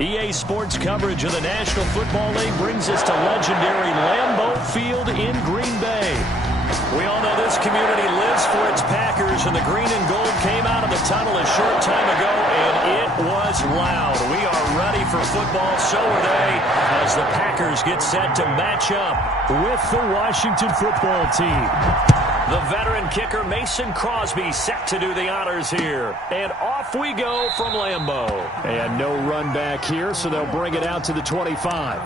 EA Sports coverage of the National Football League brings us to legendary Lambeau Field in Green Bay. We all know this community lives for its Packers, and the green and gold came out of the tunnel a short time ago, and it was loud. We are ready for football, so are they, as the Packers get set to match up with the Washington football team. The veteran kicker Mason Crosby set to do the honors here. And off we go from Lambeau. And no run back here, so they'll bring it out to the 25.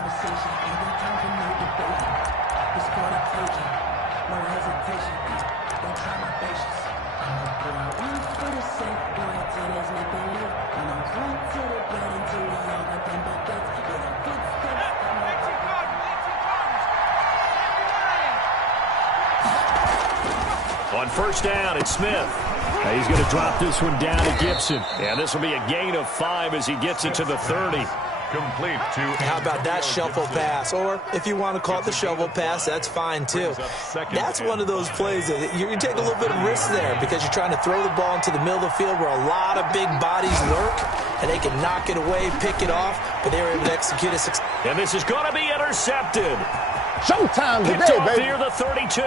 On first down, it's Smith. He's going to drop this one down to Gibson. And this will be a gain of 5 as he gets it to the 30. Complete to... How about that shuffle pass? Or if you want to call it the shovel pass, that's fine too. That's one of those plays that you take a little bit of risk there because you're trying to throw the ball into the middle of the field where a lot of big bodies lurk, and they can knock it away, pick it off, but they were able to execute a success. And this is going to be intercepted. Showtime today, baby. Near the 32.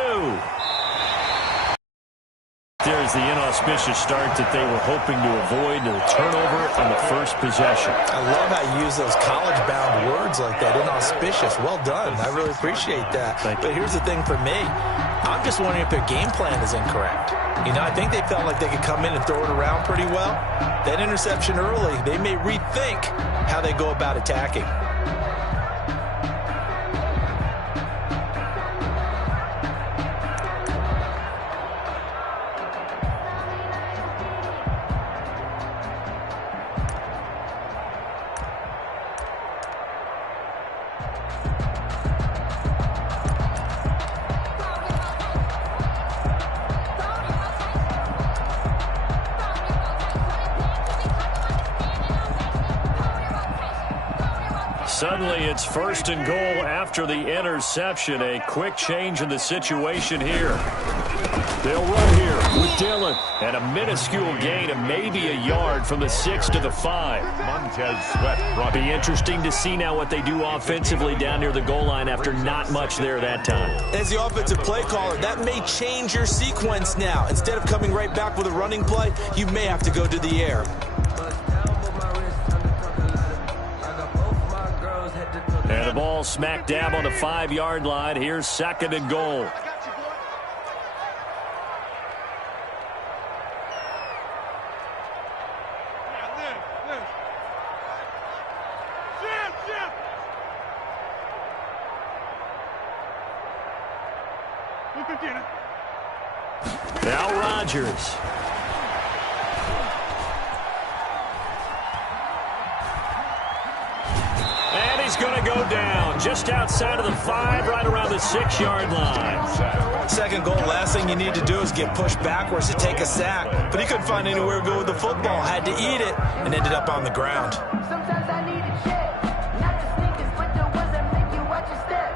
There's the inauspicious start that they were hoping to avoid, the turnover on the first possession. I love how you use those college-bound words like that, inauspicious. Well done. I really appreciate that. But here's the thing for me. I'm just wondering if their game plan is incorrect. You know, I think they felt like they could come in and throw it around pretty well. That interception early, they may rethink how they go about attacking. Suddenly, it's first and goal after the interception. A quick change in the situation here. They'll run here with Dillon. And a minuscule gain of maybe a yard from the 6 to the 5. Montez Sweat brought Be interesting to see now what they do offensively down near the goal line after not much there that time. As the offensive play caller, that may change your sequence now. Instead of coming right back with a running play, you may have to go to the air. And the ball smack dab on the 5-yard line. Here's second and goal. Now Rodgers. And he's going to go down just outside of the 5, right around the 6-yard line. Second goal, last thing you need to do is get pushed backwards to take a sack. But he couldn't find anywhere to go with the football. Had to eat it and ended up on the ground. Sometimes I need a check. Not the sneakers, but the ones that make you watch your step.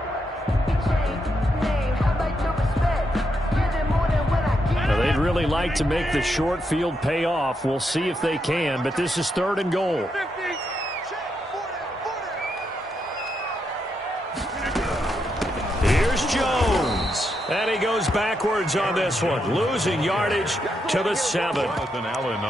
He changed name. How about your respect? Give them more than what I give. Now, they'd really like to make the short field pay off. We'll see if they can, but this is third and goal. Here's Jones. And he goes backwards on this one, losing yardage to the 7.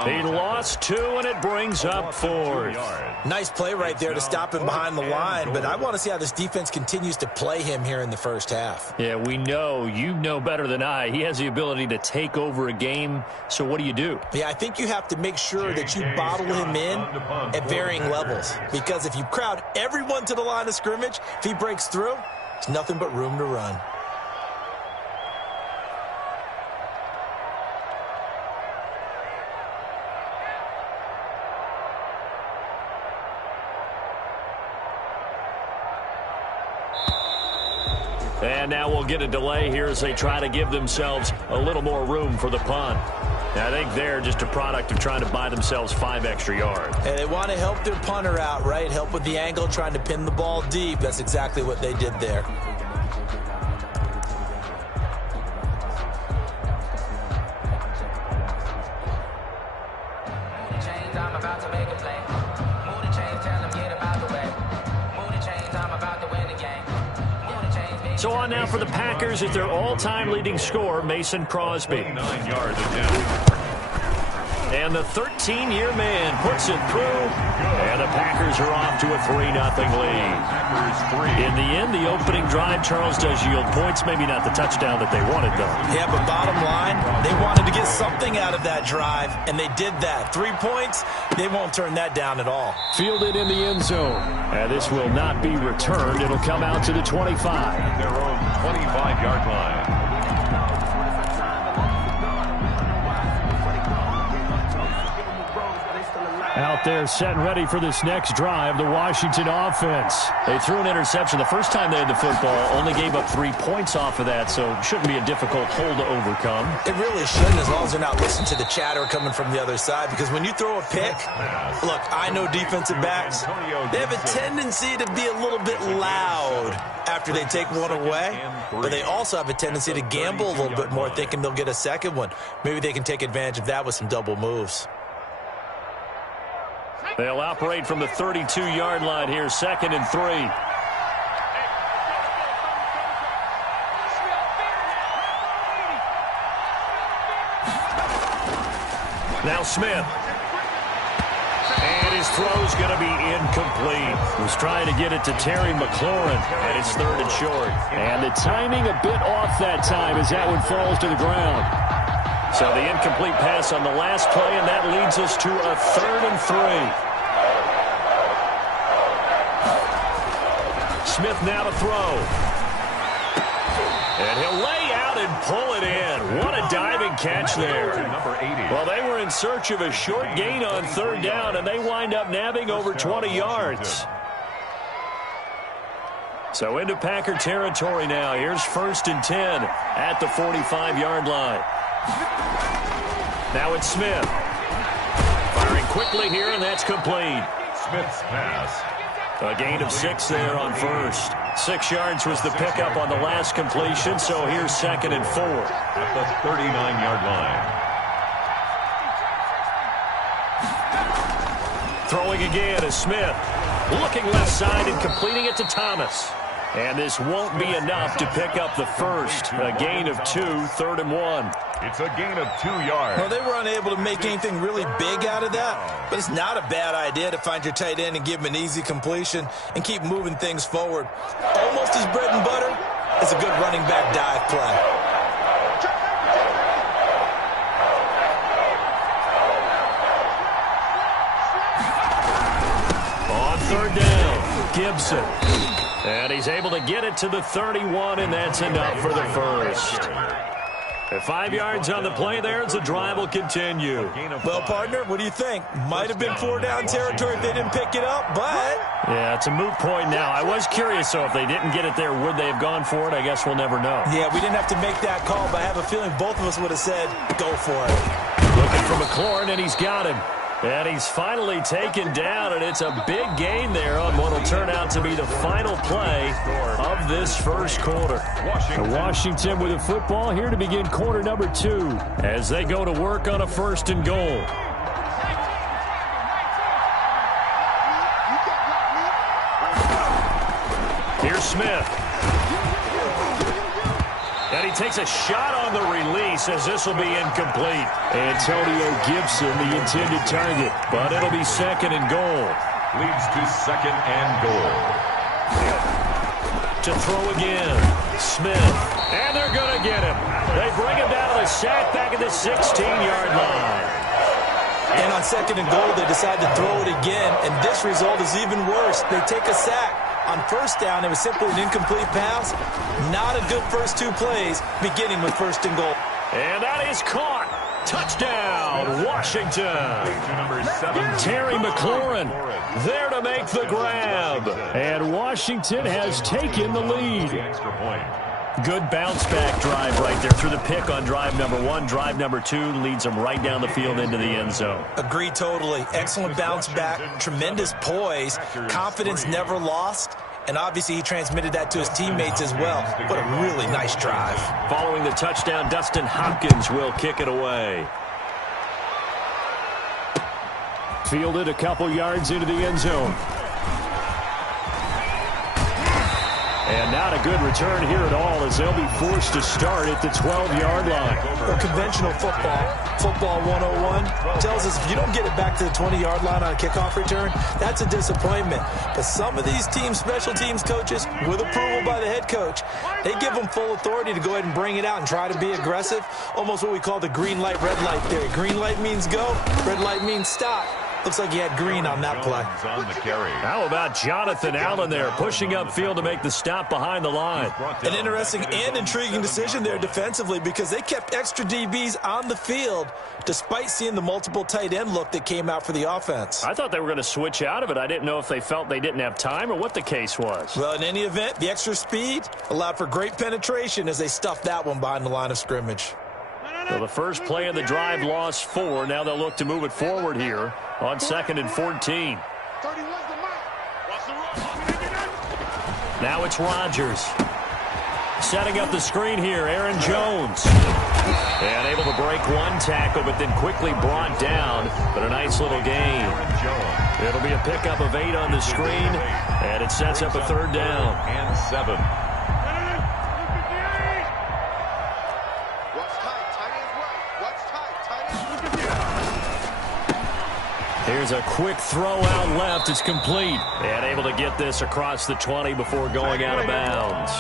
He lost 2, and it brings up 4th. Nice play right there to stop him behind the line, but I want to see how this defense continues to play him here in the first half. Yeah, we know. You know better than I. He has the ability to take over a game, so what do? Yeah, I think you have to make sure that you bottle him in at varying levels, because if you crowd everyone to the line of scrimmage, if he breaks through, it's nothing but room to run. And now we'll get a delay here as they try to give themselves a little more room for the punt. I think they're just a product of trying to buy themselves 5 extra yards. And they want to help their punter out, right? Help with the angle, trying to pin the ball deep. That's exactly what they did there. I'm about to make a play. Move the chains, tell them get about So on now for the Packers is their all-time leading scorer, Mason Crosby. 9 yards attempt. And the 13-year man puts it through. And the Packers are off to a 3-0 lead. Packers 3. In the end, the opening drive, Charles, does yield points. Maybe not the touchdown that they wanted, though. Yeah, but bottom line, they wanted to get something out of that drive, and they did that. 3 points, they won't turn that down at all. Fielded in the end zone. And this will not be returned. It'll come out to the 25. Their own 25-yard line. Out there set and ready for this next drive, the Washington offense. They threw an interception the first time they had the football, only gave up 3 points off of that, so it shouldn't be a difficult hole to overcome. It really shouldn't, as long as they're not listening to the chatter coming from the other side, because when you throw a pick, look, I know defensive backs, they have a tendency to be a little bit loud after they take one away, but they also have a tendency to gamble a little bit more, thinking they'll get a second one. Maybe they can take advantage of that with some double moves. They'll operate from the 32-yard line here, 2nd and 3. Now Smith. And his throw's going to be incomplete. Was trying to get it to Terry McLaurin, and it's 3rd and short. And the timing a bit off that time as that one falls to the ground. So the incomplete pass on the last play, and that leads us to a 3rd and 3. Smith now to throw. And he'll lay out and pull it in. What a diving catch there. Number 80. Well, they were in search of a short gain on 3rd down, and they wind up nabbing over 20 yards. So into Packer territory now. Here's 1st and 10 at the 45-yard line. Now it's Smith. Firing quickly here, and that's complete. Smith's pass. A gain of 6 there on 1st. 6 yards was the pickup on the last completion, so here's 2nd and 4. At the 39-yard line. Throwing again is Smith. Looking left side and completing it to Thomas. And this won't be enough to pick up the first. A gain of 2, 3rd and 1. It's a gain of 2 yards. Well, they were unable to make anything really big out of that, but it's not a bad idea to find your tight end and give him an easy completion and keep moving things forward. Almost as bread and butter as a good running back dive play. On 3rd down, Gibson. And he's able to get it to the 31, and that's enough for the first. At 5 yards on the play there, as the drive will continue. Well, partner, what do you think? Might have been 4 down territory if they didn't pick it up, but... Yeah, it's a moot point now. I was curious, so if they didn't get it there, would they have gone for it? I guess we'll never know. Yeah, we didn't have to make that call, but I have a feeling both of us would have said, go for it. Looking for McLaurin, and he's got him. And he's finally taken down, and it's a big gain there on what will turn out to be the final play of this first quarter. Washington with a football here to begin quarter number 2 as they go to work on a 1st and goal. Here's Smith. And he takes a shot on the release as this will be incomplete. Antonio Gibson, the intended target, but it'll be 2nd and goal. Leads to 2nd and goal. To throw again, Smith. And they're going to get him. They bring him down to the sack back at the 16-yard line. And on 2nd and goal, they decide to throw it again, and this result is even worse. They take a sack. On 1st down, it was simply an incomplete pass. Not a good first 2 plays, beginning with 1st and goal. And that is caught. Touchdown, Washington. Terry McLaurin there to make the grab. And Washington has taken the lead. Extra point. Good bounce-back drive right there through the pick on drive number 1. Drive number 2 leads them right down the field into the end zone. Agree totally. Excellent bounce back, tremendous poise, confidence never lost, and obviously he transmitted that to his teammates as well. What a really nice drive. Following the touchdown, Dustin Hopkins will kick it away. Fielded a couple yards into the end zone. And not a good return here at all as they'll be forced to start at the 12-yard line. Well, conventional football 101, tells us if you don't get it back to the 20-yard line on a kickoff return, that's a disappointment. But some of these team special teams coaches, with approval by the head coach, they give them full authority to go ahead and bring it out and try to be aggressive, almost what we call the green light, red light theory. Green light means go, red light means stop. Looks like he had green on that play. On the carry. How about Jonathan Allen there, pushing upfield to make the stop behind the line? An interesting and intriguing decision there defensively because they kept extra DBs on the field despite seeing the multiple tight end look that came out for the offense. I thought they were going to switch out of it. I didn't know if they felt they didn't have time or what the case was. Well, in any event, the extra speed allowed for great penetration as they stuffed that one behind the line of scrimmage. Well, the first play of the drive lost 4. Now they'll look to move it forward here on 2nd and 14. Now it's Rodgers. Setting up the screen here, Aaron Jones. And able to break one tackle, but then quickly brought down. But a nice little gain. It'll be a pickup of 8 on the screen, and it sets up a 3rd down. And 7. Here's a quick throw out left. It's complete. And able to get this across the 20 before going out of bounds.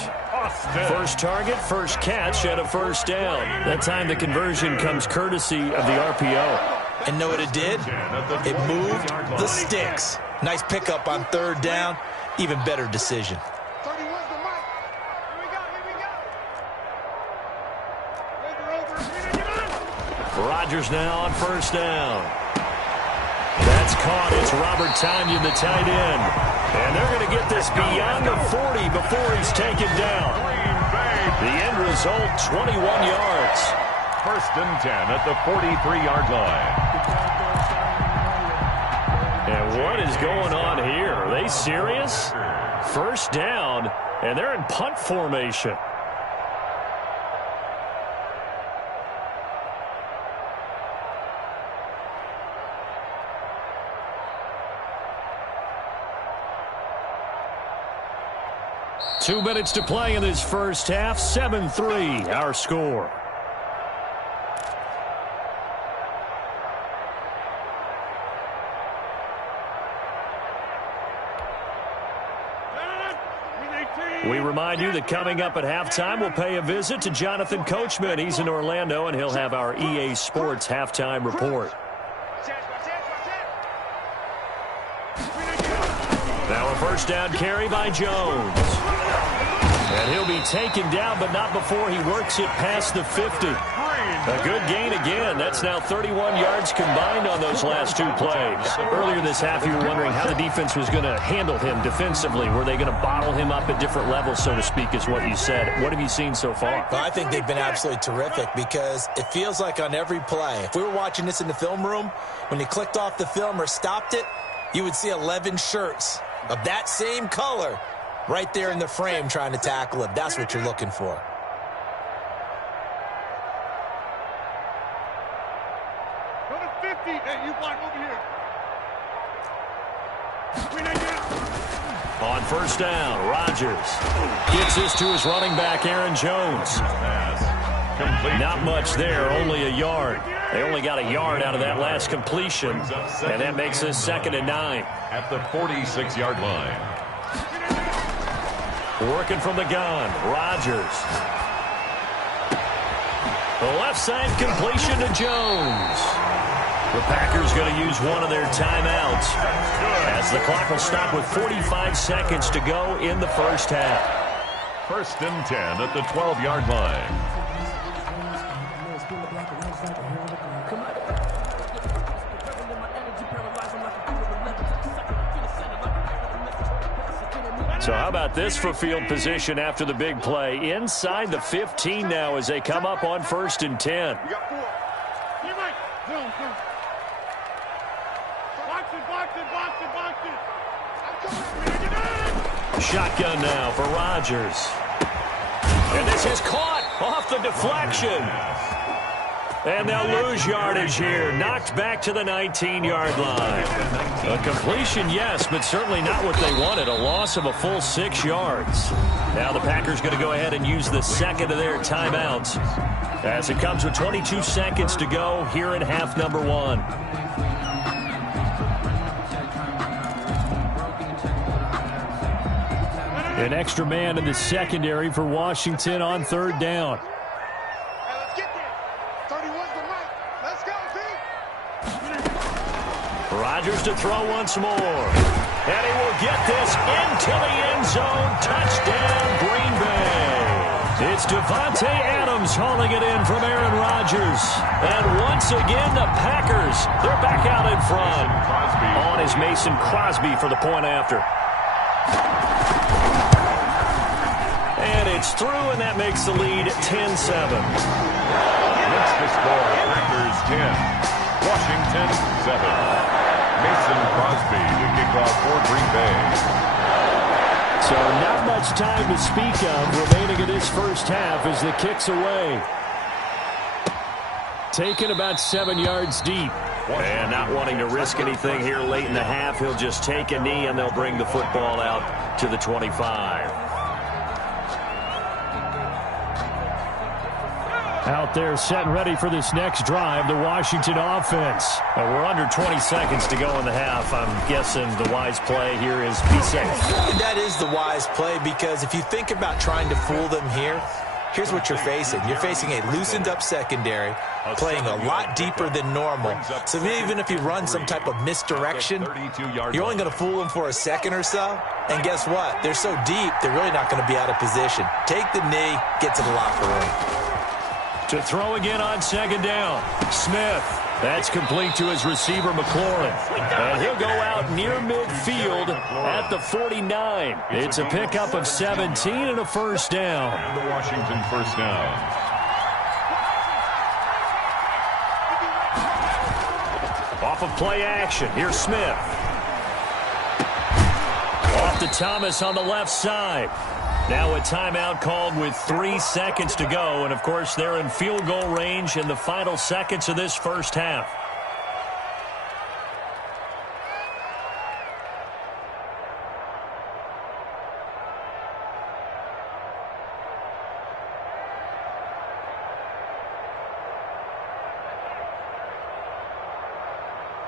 First target, first catch, and a 1st down. That time the conversion comes courtesy of the RPO. And know what it did? It moved the sticks. Nice pickup on 3rd down. Even better decision. Rodgers now on 1st down. That's caught. It's Robert Tonyan, the tight end. And they're going to get this beyond the 40 before he's taken down. The end result, 21 yards. 1st and 10 at the 43-yard line. And what is going on here? Are they serious? 1st down, and they're in punt formation. Two minutes to play in this first half. 7-3, our score. We remind you that coming up at halftime, we'll pay a visit to Jonathan Coachman. He's in Orlando, and he'll have our EA Sports halftime report. Now a 1st down carry by Jones. And he'll be taken down, but not before he works it past the 50. A good gain again. That's now 31 yards combined on those last 2 plays. Earlier this half, you were wondering how the defense was going to handle him defensively. Were they going to bottle him up at different levels, so to speak, is what you said. What have you seen so far? Well, I think they've been absolutely terrific because it feels like on every play, if we were watching this in the film room, when you clicked off the film or stopped it, you would see 11 shirts of that same color right there in the frame trying to tackle it. That's what you're looking for. Go to 50. Hey, you block over here. On 1st down, Rodgers gets this to his running back, Aaron Jones. Not much there, only a yard. They only got a yard out of that last completion, and that makes this 2nd and 9. At the 46-yard line. Working from the gun, Rodgers. The left side completion to Jones. The Packers going to use one of their timeouts as the clock will stop with 45 seconds to go in the first half. 1st and 10 at the 12-yard line. So how about this for field position after the big play? Inside the 15 now as they come up on 1st and 10. Shotgun now for Rodgers. And this is caught off the deflection. And they'll lose yardage here. Knocked back to the 19-yard line. A completion, yes, but certainly not what they wanted. A loss of a full 6 yards. Now the Packers going to go ahead and use the second of their timeouts as it comes with 22 seconds to go here in half number 1. An extra man in the secondary for Washington on 3rd down. Rodgers to throw once more. And he will get this into the end zone. Touchdown, Green Bay. It's Devontae Adams hauling it in from Aaron Rodgers. And once again, the Packers, they're back out in front. On is Mason Crosby for the point after. And it's through, and that makes the lead 10-7. What's the score? Packers 10, Washington 7. Mason Crosby to kick off for Green Bay. So not much time to speak of remaining in this first half as the kick's away. Taken about 7 yards deep. And not wanting to risk anything here late in the half, he'll just take a knee and they'll bring the football out to the 25. Out there set and ready for this next drive, the Washington offense. We're under 20 seconds to go in the half. I'm guessing the wise play here is be safe. That is the wise play, because if you think about trying to fool them here, here's what you're facing. You're facing a loosened up secondary, playing a lot deeper than normal. So even if you run some type of misdirection, you're only going to fool them for a second or so. And guess what? They're so deep, they're really not going to be out of position. Take the knee, get to the locker room. To throw again on 2nd down. Smith. That's complete to his receiver, McLaurin. And he'll go out near midfield at the 49. It's a pickup of 17 and a first down. And the Washington first down. Off of play action. Here's Smith. Off to Thomas on the left side. Now a timeout called with 3 seconds to go. And, of course, they're in field goal range in the final seconds of this first half.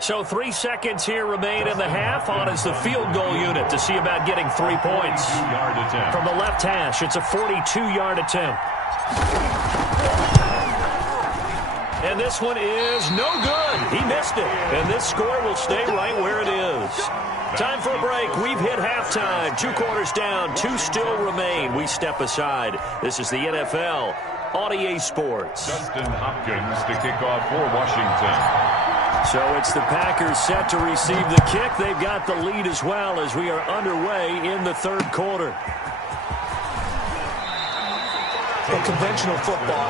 So 3 seconds here remain in the half. On is the field goal unit to see about getting 3 points. From the left hash, it's a 42-yard attempt. And this one is no good. He missed it. And this score will stay right where it is. Time for a break. We've hit halftime. 2 quarters down. 2 still remain. We step aside. This is the NFL on EA Sports. Justin Hopkins to kick off for Washington. So it's the Packers set to receive the kick. They've got the lead as well as we are underway in the 3rd quarter. Well, conventional football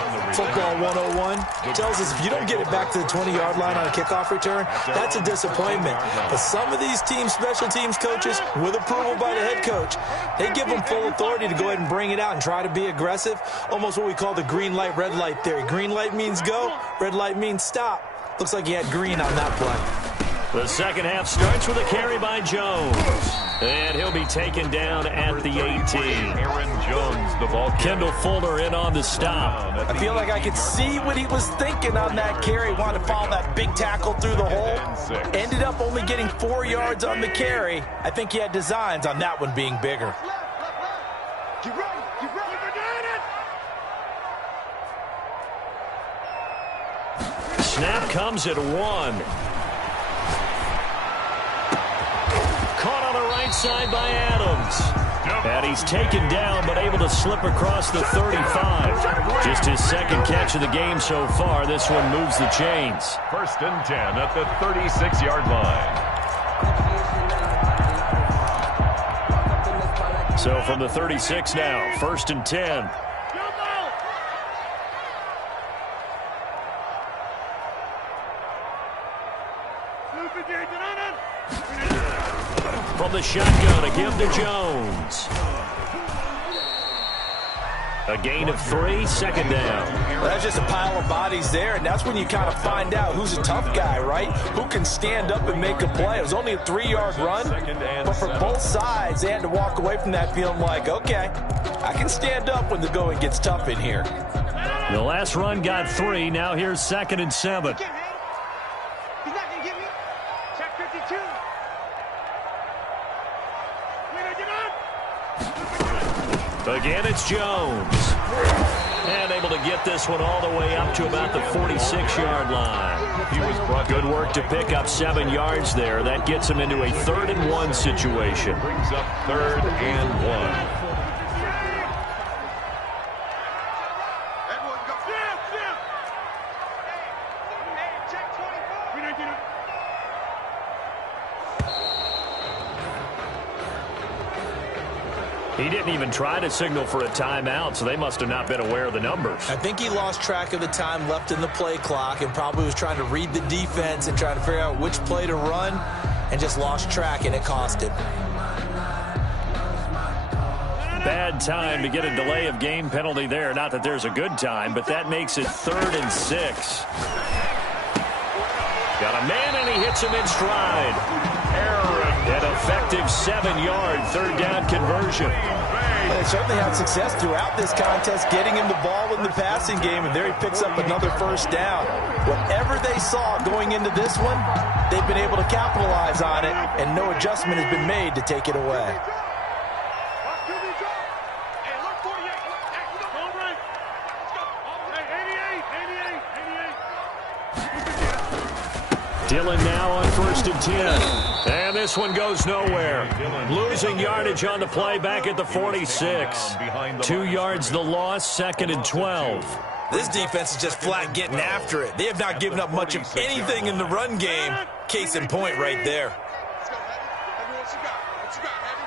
101, tells us if you don't get it back to the 20-yard line on a kickoff return, that's a disappointment. But some of these teams, special teams coaches, with approval by the head coach, they give them full authority to go ahead and bring it out and try to be aggressive, almost what we call the green light, red light theory. Green light means go, red light means stop. Looks like he had green on that play. The second half starts with a carry by Jones. And he'll be taken down at the 18. Aaron Jones, the ball carrier. Kendall Fuller in on the stop. I feel like I could see what he was thinking on that carry. Wanted to follow that big tackle through the hole. Ended up only getting 4 yards on the carry. I think he had designs on that one being bigger. Keep running, keep running, we're doing it! Snap comes at 1. Caught on the right side by Adams. And he's taken down but able to slip across the 35. Just his second catch of the game so far. This one moves the chains. 1st and 10 at the 36-yard line. So from the 36 now, 1st and 10. From the shotgun, a give to Jones. A gain of 3, second down. Well, that's just a pile of bodies there, and that's when you kind of find out who's a tough guy, right? Who can stand up and make a play. It was only a 3-yard run, but for both sides, they had to walk away from that feeling like, okay, I can stand up when the going gets tough in here. The last run got 3. Now here's 2nd and 7. He's not going to get me. Check 52. Again, it's Jones. And able to get this one all the way up to about the 46-yard line. He was brought Good work to pick up 7 yards there. That gets him into a 3rd and 1 situation. brings up 3rd and 1. He didn't even try to signal for a timeout, so they must have not been aware of the numbers. I think he lost track of the time left in the play clock and probably was trying to read the defense and trying to figure out which play to run and just lost track, and it cost him. Bad time to get a delay of game penalty there. Not that there's a good time, but that makes it 3rd and 6. Got a man, and he hits him in stride. An effective 7-yard 3rd down conversion. They certainly had success throughout this contest getting him the ball in the passing game, and there he picks up another 1st down. Whatever they saw going into this one, they've been able to capitalize on it, and no adjustment has been made to take it away. Dillon now on 1st and 10. And this one goes nowhere. Losing yardage on the play back at the 46. 2 yards the loss, 2nd and 12. This defense is just flat getting after it. They have not given up much of anything in the run game. Case in point right there. Let's go, Heavy. Heavy, what you got? What you got, Heavy?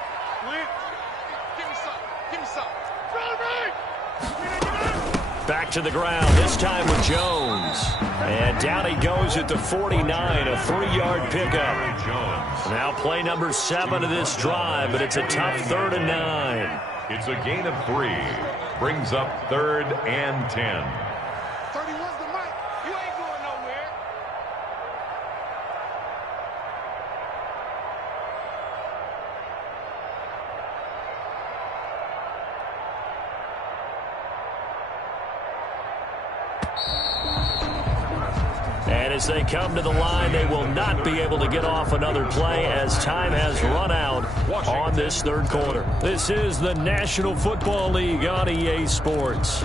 Give me something. Give me something. Back to the ground, this time with Jones. And down he goes at the 49, a 3-yard pickup. Now play number 7 of this drive, but it's a tough 3rd and 9. It's a gain of 3. Brings up 3rd and 10. 31's the mic. You ain't going nowhere. And as they come to the line, they will not be able to get off another play as time has run out on this 3rd quarter. This is the National Football League on EA Sports.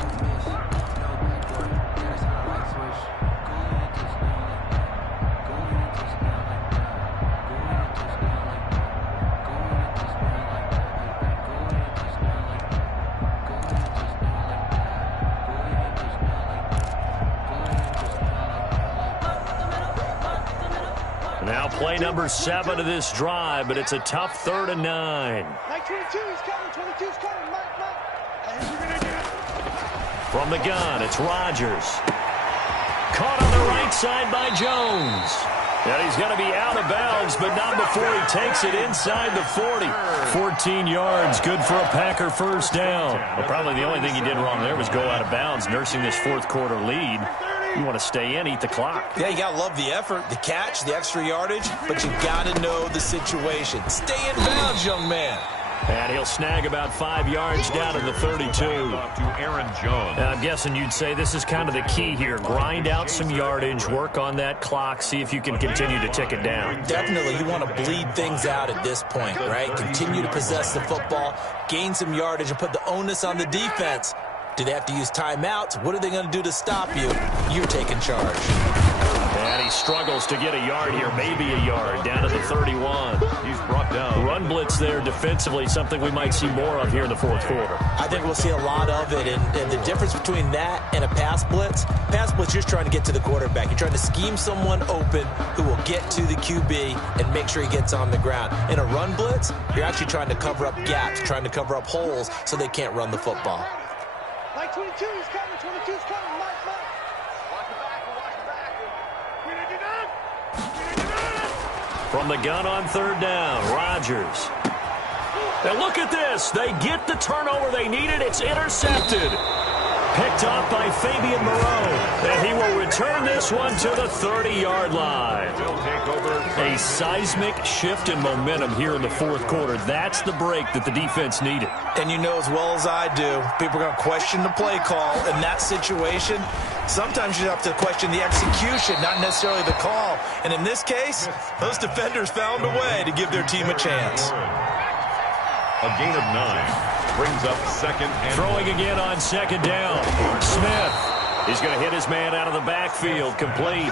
Now play number 7 of this drive, but it's a tough 3rd and 9. Mike 22 is coming. 22's coming. Mike. From the gun, it's Rodgers. Caught on the right side by Jones. And he's going to be out of bounds, but not before he takes it inside the 40. 14 yards, good for a Packer 1st down. Well, probably the only thing he did wrong there was go out of bounds, nursing this 4th quarter lead. You want to stay in, eat the clock. Yeah, you got to love the effort, the catch, the extra yardage, but you got to know the situation. Stay in bounds, young man. And he'll snag about 5 yards down to the 32. To Aaron Jones. And I'm guessing you'd say this is kind of the key here. Grind out some yardage, work on that clock, see if you can continue to tick it down. Definitely, you want to bleed things out at this point, right? Continue to possess the football, gain some yardage, and put the onus on the defense. Do they have to use timeouts? What are they going to do to stop you? You're taking charge. And he struggles to get a yard here, maybe a yard, down to the 31. He's brought down. Run blitz there defensively, something we might see more of here in the 4th quarter. I think we'll see a lot of it, and the difference between that and a pass blitz, you're just trying to get to the quarterback. You're trying to scheme someone open who will get to the QB and make sure he gets on the ground. In a run blitz, you're actually trying to cover up gaps, trying to cover up holes so they can't run the football. Mike 22 is coming. 22's coming. Mike. Watch the back. From the gun on 3rd down, Rodgers. And look at this. They get the turnover they needed. It's intercepted. Picked off by Fabian Moreau. And he will return this one to the 30-yard line. A seismic shift in momentum here in the fourth quarter. That's the break that the defense needed. And you know as well as I do, people are going to question the play call in that situation. Sometimes you have to question the execution, not necessarily the call. And in this case, those defenders found a way to give their team a chance. A gain of 9 brings up second and throwing again on second down. Smith is going to hit his man out of the backfield. Complete.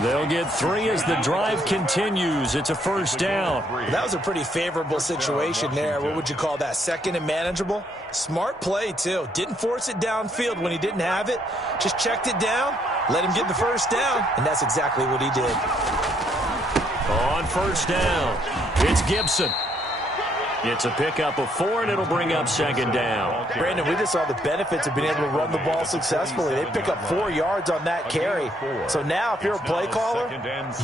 They'll get 3 as the drive continues. It's a first down. That was a pretty favorable situation there. What would you call that? Second and manageable? Smart play, too. Didn't force it downfield when he didn't have it. Just checked it down, let him get the first down, and that's exactly what he did. On first down, it's Gibson. It's a pickup of 4, and it'll bring up second down. Brandon, we just saw the benefits of being able to run the ball successfully. They pick up 4 yards on that carry. So now if you're a play caller,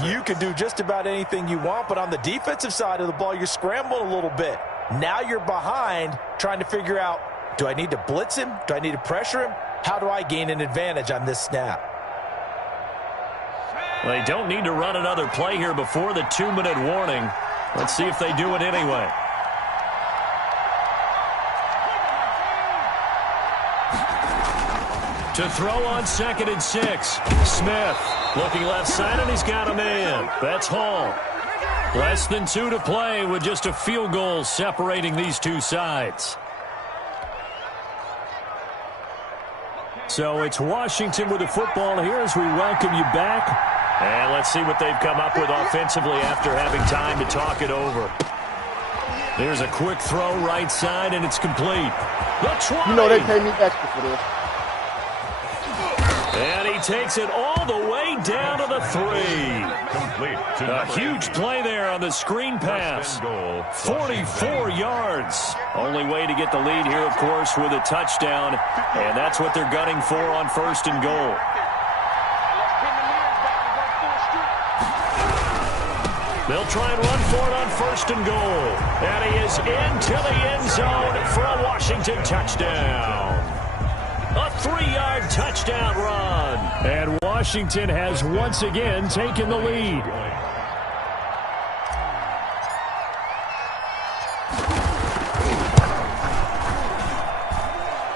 you can do just about anything you want. But on the defensive side of the ball, you're scrambling a little bit. Now you're behind trying to figure out, do I need to blitz him? Do I need to pressure him? How do I gain an advantage on this snap? They don't need to run another play here before the 2-minute warning. Let's see if they do it anyway. To throw on second and 6. Smith looking left side, and he's got a man. That's Hall. Less than 2 to play with just a field goal separating these two sides. So it's Washington with the football here as we welcome you back. And let's see what they've come up with offensively after having time to talk it over. There's a quick throw right side, and it's complete. The 20. You know they pay me extra for this. And he takes it all the way down to the 3. complete. A huge play there on the screen pass. 44 yards. Only way to get the lead here, of course, with a touchdown. And that's what they're gunning for on first and goal. They'll try and run for it on first and goal. And he is into the end zone for a Washington touchdown. A 3-yard touchdown run. And Washington has once again taken the lead.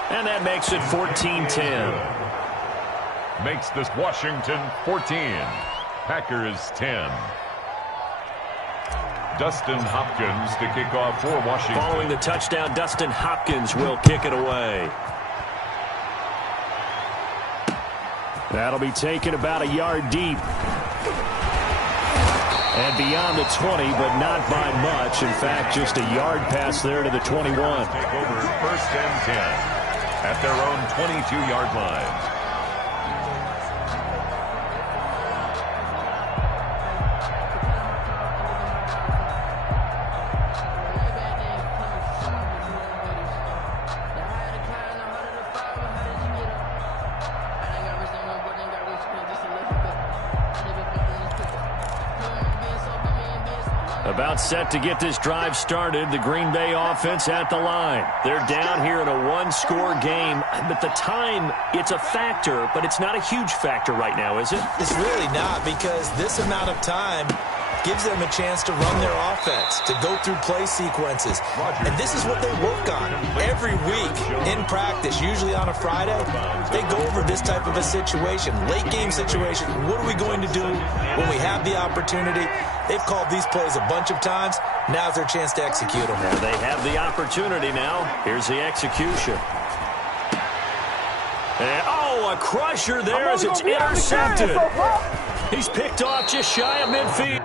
And that makes it 14-10. Makes this Washington 14. Packers 10. Dustin Hopkins to kick off for Washington. Following the touchdown, Dustin Hopkins will kick it away. That'll be taken about a yard deep. And beyond the 20, but not by much. In fact, just a yard pass there to the 21. Take over first and 10 at their own 22-yard line. About set to get this drive started. The Green Bay offense at the line. They're down here in a one-score game. But the time, it's a factor, but it's not a huge factor right now, is it? It's really not, because this amount of time gives them a chance to run their offense, to go through play sequences. And this is what they work on every week in practice, usually on a Friday. They go over this type of a situation, late game situation. What are we going to do when we have the opportunity? They've called these plays a bunch of times. Now's their chance to execute them. And they have the opportunity now. Here's the execution. And, a crusher there as it's intercepted. He's picked off just shy of midfield.